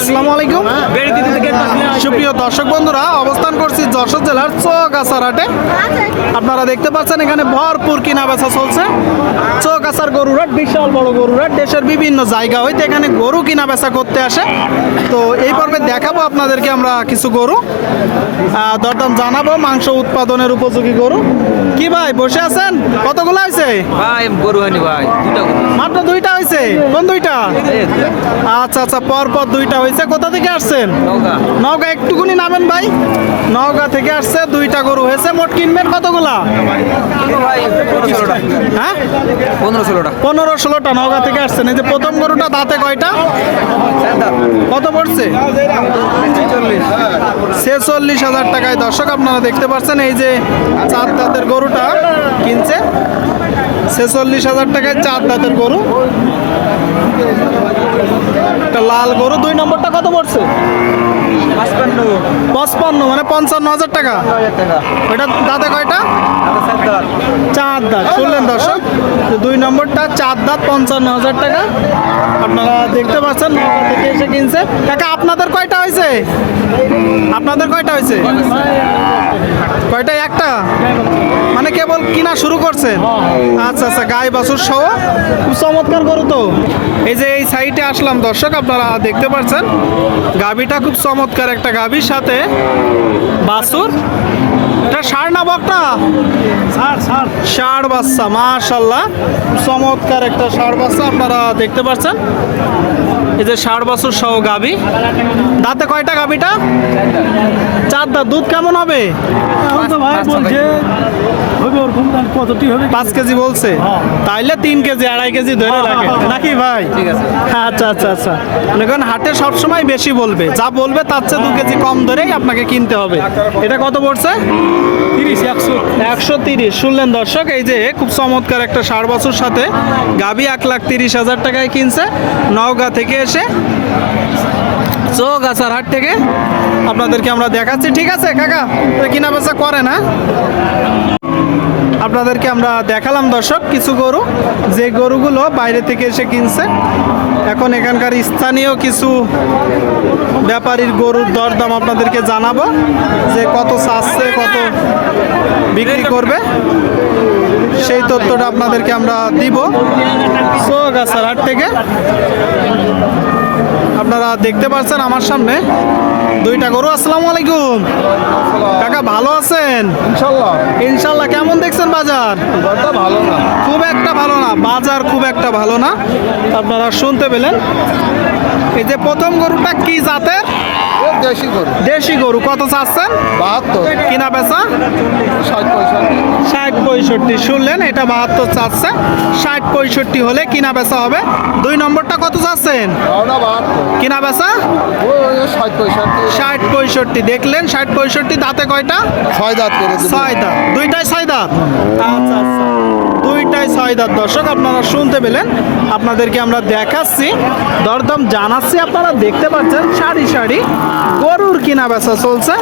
আসসালামু আলাইকুম। সুপ্রিয় দর্শক বন্ধুরা অবস্থান করছি যশোর জেলার চৌগাছার হাটে। আপনারা দেখতে পাচ্ছেন এখানে ভরপুর কিনা বেচা চলছে। চৌগাছার গরুরাট বিশাল বড় গরুরাট দেশের বিভিন্ন জায়গা হইতে এখানে গরু কিনা বেচা করতে আসে। তো এই পর্বে দেখাবো আপনাদেরকে আমরা কিছু গরু। দরদাম জানাব মাংস উৎপাদনের উপযোগী গরু। কি ভাই বসে আছেন? কতগুলো হয়েছে ভাই গরু হয়নি ভাই মাত্র দুইটা হয়েছে কোন দুইটা? আচ্ছা আচ্ছা পর পর দুইটা হয়েছে কোথা থেকে আসছেন? নওগাঁ। একটুকুনি নামেন ভাই। নওগাঁ থেকে আসছে, দুইটা গরু হয়েছে। মোট কিনবেন কতগুলা? হ্যাঁ? পনেরো ষোলোটা পনেরো ষোলোটা, নওগাঁ থেকে আসছেন। এই যে প্রথম গরুটা, দাঁতে কয়টা? কত পড়ছে? ছেচল্লিশ হাজার টাকায়। দর্শক, আপনারা দেখতে পাচ্ছেন, এই যে চার দাঁতের গরুটা কিনছে। ছেচল্লিশ হাজার টাকায় চার দাঁতের গরু। একটা লাল গরু, দুই নম্বরটা কত পড়ছে? পাঁচপান্ন। মানে পঞ্চান্ন হাজার টাকা। ওইটা দাঁতে কয়টা? চার দাঁত। শুনলেন দর্শক, দুই নম্বরটা চার দাঁত পঞ্চান্ন হাজার টাকা। আপনারা দেখতে পাচ্ছেন থেকে এসে কিনছে। কাকা, আপনাদের কয়টা হয়েছে? আপনাদের কয়টা হয়েছে? কয়টা, একটা? মানে কেবল কিনা শুরু করছেন? আচ্ছা আচ্ছা গায়ে বাছুর সহ। খুব চমৎকার গরু তো। এই যে এই সাইটে আসলাম দর্শক, আপনারা দেখতে পাচ্ছেন গাবিটা খুব চমৎকার একটা গাভীর সাথে বাসুর এটা ষাড় না বকটা? ষাড় বাচ্চা মাশাল্লাহ চমৎকার একটা ষাড় বাচ্চা আপনারা দেখতে পাচ্ছেন। এই যে ষাড় বছর সহ গাবি দাঁতে কয়টা গাবিটা চার দাঁত দুধ কেমন হবে? ভাই বলছে হবে ওরকম কতটি হবে পাঁচ কেজি বলছে। তাইলে তিন কেজি আড়াই কেজি ধরে রাখে। নাকি ভাই? ঠিক আছে। আচ্ছা আচ্ছা আচ্ছা। মনে করেন হাটে সবসময় বেশি বলবে। যা বলবে তার চেয়ে দু কেজি কম ধরেই আপনাকে কিনতে হবে। এটা কত পড়ছে? তিরিশ একশো। একশো তিরিশ। শুনলেন দর্শক এই যে খুব চমৎকার একটা ষাট বছর সাথে গাবি এক লাখ তিরিশ হাজার টাকায় কিনছে। নওগাঁ থেকে এসে চৌগাছার হাট থেকে আপনাদেরকে আমরা দেখাচ্ছি। ঠিক আছে কাকা কিনা বেচা করে না আপনাদেরকে আমরা দেখালাম দর্শক, কিছু গরু। যে গরুগুলো বাইরে থেকে এসে কিনছে, এখন এখানকার স্থানীয় কিছু ব্যাপারীর গরুর দরদাম আপনাদেরকে জানাব, যে কত চাচ্ছে কত বিক্রি করবে। সেই তথ্যটা আপনাদেরকে আমরা দিব। সোগাছার হাট থেকে। আপনারা দেখতে পাচ্ছেন আমার সামনে দুইটা গরু। আসসালামু আলাইকুম। কাকা ভালো আছেন? ইনশাল্লাহ। ইনশাল্লাহ কেমন দেখছেন বাজার? ভালো না। খুব একটা ভালো না বাজার খুব একটা ভালো না। আপনারা শুনতে পেলেন। এই যে প্রথম গরুটা কি জাতের? দেশি গরু। দেশি গরু কত চাচ্ছেন? বাহাত্তর। কিনা বেচা? ষাট পঁয়ষট্টি। ষাট পঁয়ষট্টি শুনলেন এটা বাহাত্তর চাচ্ছে। ষাট পঁয়ষট্টি হলে কিনা বেচা হবে? দুই নম্বরটা কত চাচ্ছেন? কিনা বেচা? ষাট পঁয়ষট্টি। ষাট পঁয়ষট্টি দেখলেন ষাট পঁয়ষট্টি দাঁতে কয়টা? ছয় দাঁত ছয় দাঁত। দুইটাই ছয় দাঁত? আচ্ছা আচ্ছা। ছয় দাঁত দর্শক, আপনারা শুনতে পেলেন, আপনাদেরকে আমরা দেখাচ্ছি, দরদম জানাচ্ছি, আপনারা দেখতে পাচ্ছেন, সারি সারি গরুর কিনা বেচা চলছে।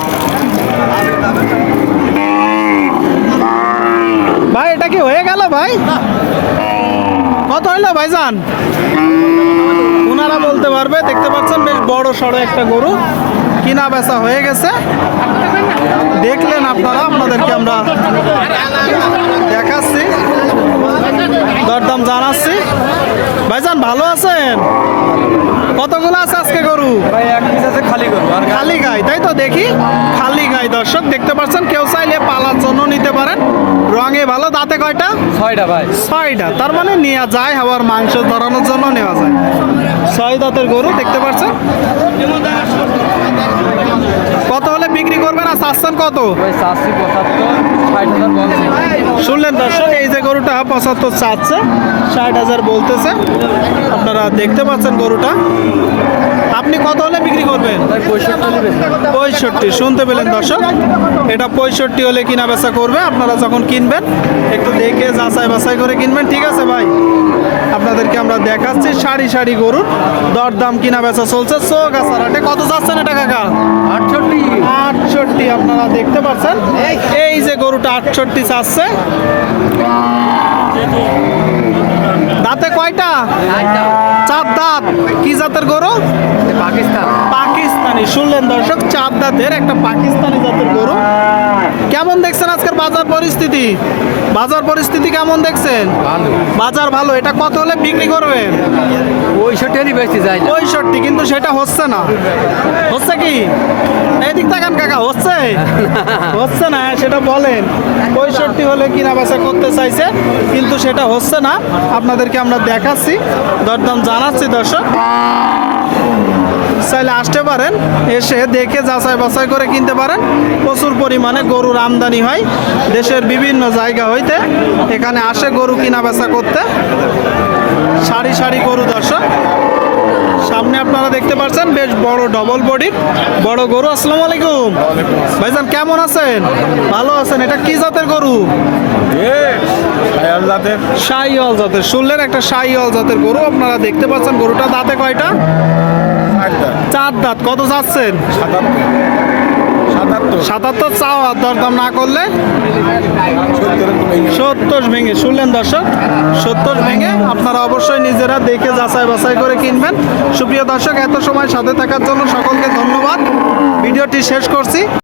ভাই, এটা কি হয়ে গেল ভাই? কত হইল ভাইজান? ওনারা বলতে পারবে, দেখতে পাচ্ছেন, বেশ বড় সড়ো একটা গরু, কিনা বেচা হয়ে গেছে। দেখলেন আপনারা, আপনাদেরকে আমরা দেখাচ্ছি। দরদাম জানাচ্ছি। ভাইজান ভালো আছেন? কতগুলো আছে আজকে গরু? ভাই এক পিস আছে খালি গরু আর খালি গাই তাই তো দেখি? খালি গাই দর্শক দেখতে পাচ্ছেন কেউ চাইলে পালার জন্য নিতে পারেন। রঙে ভালো দাঁতে কয়টা? ছয়টা ভাই। ছয়টা তার মানে নেওয়া যায় আবার মাংস ধরানোর জন্য নেওয়া যায়। ছয় দাঁতের গরু দেখতে পাচ্ছেন? কত হলে বিক্রি করবেন আর চাচ্ছেন কত? শুনলেন দর্শক এই যে গরুটা পঁচাত্তর চাচ্ছে ষাট হাজার বলতেছে। আপনারা দেখতে পাচ্ছেন গরুটা। আপনি কত হলে বিক্রি করবেন? পঁয়ষট্টি শুনতে পেলেন দর্শক। এটা পঁয়ষট্টি হলে কিনা বেচা করবে আপনারা যখন কিনবেন একটু দেখে যাচাই বাছাই করে কিনবেন ঠিক আছে ভাই? আপনাদেরকে আমরা দেখাচ্ছি সারি সারি গরুর। দরদাম কিনা বেচা চলছে। চৌগাছারাটে কত যাচ্ছেন এটা কাকা? আটষট্টি। আটষট্টি আপনারা দেখতে পাচ্ছেন। এই যে গরুটা আটষট্টি চাচ্ছে। দাঁতে কয়টা? চার দাঁত। কি জাতের গরু? পাকিস্তান। পাকিস্তানি শুনলেন দর্শক, চার দাঁতের একটা পাকিস্তানি জাতের গরু। কেমন দেখছেন আজকের বাজার পরিস্থিতি? বাজার পরিস্থিতি কেমন দেখছেন? ভালো। বাজার ভালো এটা কত হলে বিক্রি করবেন? পঁয়ষট্টি বেশি যায় পঁয়ষট্টি কিন্তু সেটা হচ্ছে না। হচ্ছে কি? এদিক তাকান কাকা হচ্ছে? হচ্ছে না হ্যাঁ, সেটা বলেন। পঁয়ষট্টি হলে কিনা বেচা করতে চাইছে কিন্তু সেটা হচ্ছে না। আপনাদেরকে আমরা দেখাচ্ছি দরদাম জানাচ্ছি দর্শক। চাইলে আসতে পারেন এসে দেখে যাচাই বাছাই করে কিনতে পারেন। প্রচুর পরিমাণে গরুর আমদানি হয় দেশের বিভিন্ন জায়গা হইতে। এখানে আসে গরু কিনা বেচা করতে। সারি সারি গরু দর্শক। সামনে আপনারা দেখতে পাচ্ছেন বেশ বড় ডবল বডির বড় গরু। আসসালামু আলাইকুম। ভাইজান কেমন আছেন? ভালো আছেন? এটা কি জাতের গরু? শাহিওয়াল জাতের। শুনলেন একটা শাহিওয়াল জাতের গরু আপনারা দেখতে পাচ্ছেন গরুটা দাঁতে কয়টা? চার দাঁত কত চাচ্ছেন? সাতাত্তর। চাও আর দরদাম না করলে? সত্তর ভেঙে শুনলেন দর্শক? সত্তর ভেঙে আপনারা অবশ্যই নিজেরা দেখে যাচাই বাছাই করে কিনবেন। সুপ্রিয় দর্শক এত সময় সাথে থাকার জন্য সকলকে ধন্যবাদ। ভিডিওটি শেষ করছি।